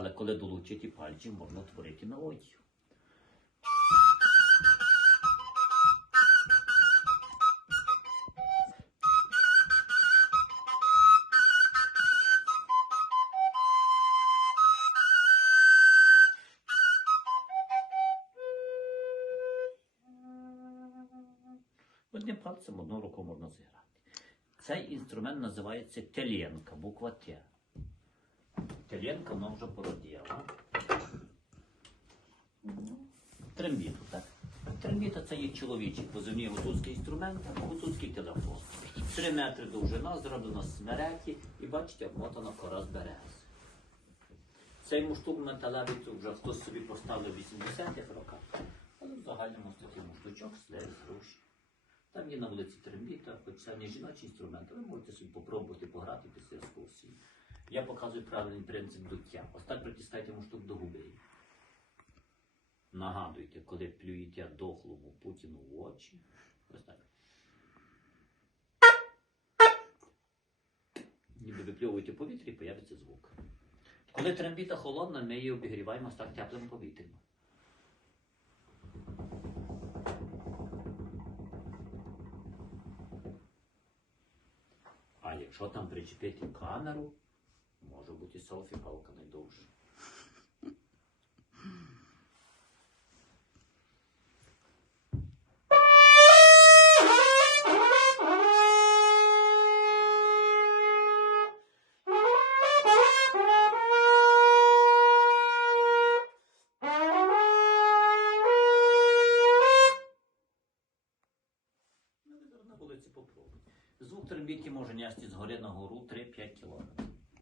коли долучити пальці, можна творити мелодію. Одним пальцем одну руку можна зіграти. Цей інструмент називається телєнка, буква Т. Телєнка вона вже породіла. Трембіту, так? Трембіта це є чоловічий позивний гуцульський інструмент, або гуцульський телефон. Три метри довжина, зроблена з смереті, і бачите, обмотана кора з берез. Цей муштук металевий вже хтось собі поставив в 80-х роках, але в загальному такий муштучок з гроші. Там є на вулиці трембіта, хоч це не жіночий інструмент, але можете собі попробувати пограти після екскурсії. Я показую правильний принцип дуття. Ось так притискайте муштук до губи. Нагадуйте, коли плюєте дохлому Путіну в очі. Ось так. Ніби випльовуєте повітря і появиться звук. Коли трембіта холодна, ми її обігріваємо ось так теплим повітрям. А якщо там причепити камеру, може бути селфі палка найдовша. Ви зараз на вулиці попробуйте. Звук трембітки може нести з гори на гору 3-5 кілометрів.